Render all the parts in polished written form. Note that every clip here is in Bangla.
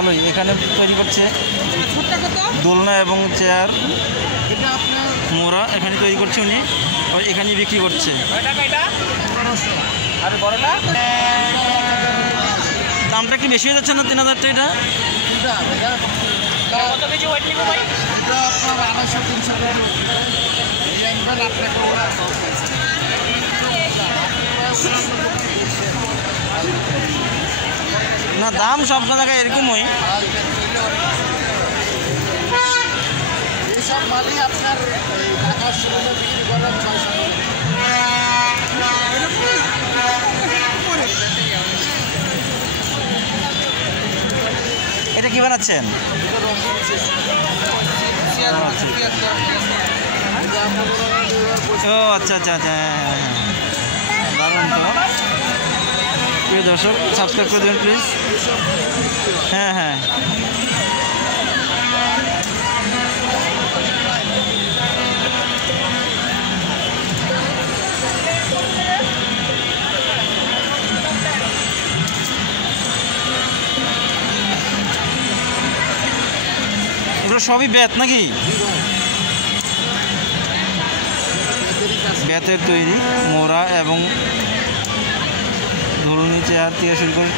ভালোই। এখানে তৈরি করছে দোলনা এবং চেয়ার মোড়া, এখানে তৈরি করছে উনি, এখানে বিক্রি করছে। দামটা কি বেশি হয়ে যাচ্ছে না 3000 টাকা? এটা না, দাম সব জায়গায় এরকমই। এইসব মালই আপনার ঢাকার শহরে বিক্রি করার 600 এটা কি বানাচ্ছেন? ও আচ্ছা আচ্ছা আচ্ছা, দারুণ তো। প্রিয় দর্শক, সাবস্ক্রাইব করে দেবেন প্লিজ। হ্যাঁ হ্যাঁ, এগুলো সবই বেত নাকি? বেতের তৈরি মোড়া এবং ধরুন চেয়ার থেকে শুরু করে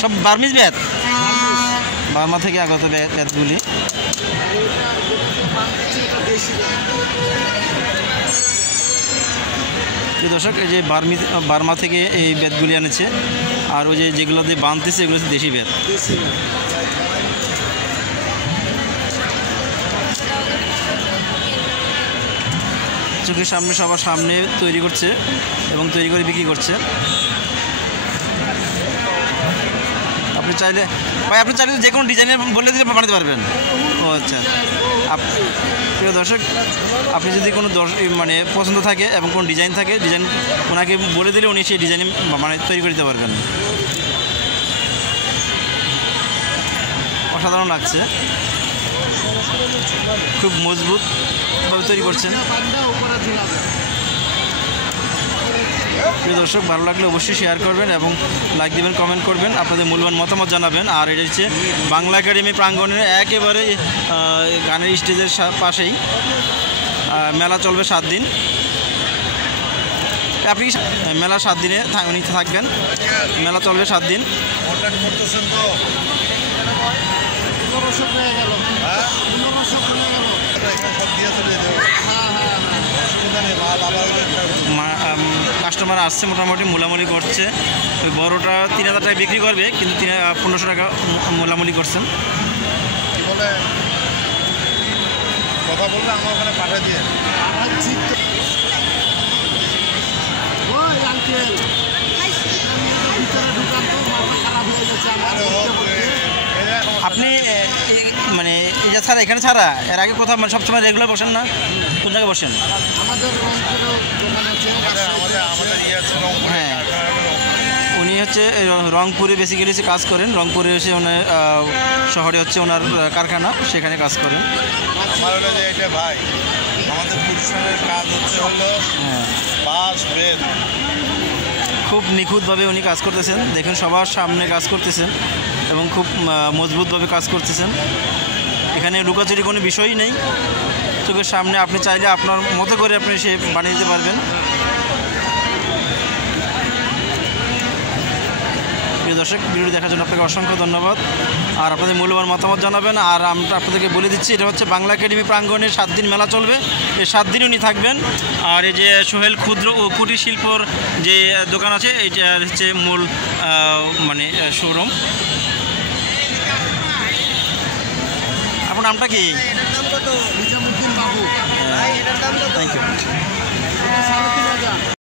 সব বার্মিজ বেত, বার্মা থেকে আগত বেতগুলি। দর্শক, এই যে বার্মা থেকে এই বেতগুলি আনেছে, আর ওই যে যেগুলো দিয়ে বাঁধতেছে এগুলো হচ্ছে দেশি বেত। চোখের সামনে, সবার সামনে তৈরি করছে এবং তৈরি করে বিক্রি করছে। আপনি চাইলে যে কোনো ডিজাইনের বললে দিলে বানাতে পারবেন। ও আচ্ছা, প্রিয় দর্শক, আপনি যদি কোনো মানে পছন্দ থাকে এবং কোনো ডিজাইন থাকে, ডিজাইন ওনাকে বলে দিলে উনি সেই ডিজাইনে মানে তৈরি করে দিতে পারবেন। অসাধারণ লাগছে, খুব মজবুতভাবে তৈরি করছেন। প্রিয় দর্শক, ভালো লাগলে অবশ্যই শেয়ার করবেন এবং লাইক দেবেন, কমেন্ট করবেন, আপনাদের মূল্যবান মতামত জানাবেন। আর এটা হচ্ছে বাংলা একাডেমি প্রাঙ্গণের একেবারে গানের স্টেজের পাশেই। মেলা চলবে 7 দিন। আপনি কি মেলা 7 দিনে উনি থাকবেন? মেলা চলবে 7 দিন। কাস্টমার আসছে, মোটামুটি মোলামুলি করছে। ওই বড়োটা 3000 টাকা বিক্রি করবে, কিন্তু 1500 টাকা মোলামুলি করছেন। কথা বললে আমার ওখানে পাঠিয়ে দিয়ে আপনি মানে এটা ছাড়া, এখানে ছাড়া এর আগে কোথাও মানে সবসময় রেগুলার বসেন না? কোন জায়গায় বসেন? হ্যাঁ, উনি হচ্ছে রংপুরে বেসিক্যালি কাজ করেন। রংপুরে এসে ওনার শহরে হচ্ছে ওনার কারখানা, সেখানে কাজ করেন। ভাই, আমাদের পুরুষের কাজ হচ্ছে হলো বাঁশ বেত, খুব নিখুঁতভাবে উনি কাজ করতেছেন। দেখুন, সবার সামনে কাজ করতেছেন এবং খুব মজবুতভাবে কাজ করতেছেন। এখানে লুকাচুরি কোনো বিষয়ই নেই, চোখের সামনে আপনি চাইলে আপনার মতো করে আপনি সে বানিয়ে দিতে পারবেন। প্রিয় দর্শক, ভিডিও দেখার জন্য আপনাকে অসংখ্য ধন্যবাদ। আর আপনাদের মূল্যবান মতামত জানাবেন। আর আমরা আপনাদেরকে বলে দিচ্ছি, এটা হচ্ছে বাংলা একাডেমি প্রাঙ্গণে 7 দিন মেলা চলবে। এই 7 দিন উনি থাকবেন। আর এই যে সোহেল ক্ষুদ্র ও কুটির শিল্পর যে দোকান আছে, এইটা হচ্ছে মূল মানে শোরুম। আপনার নামটা কি? Thank you.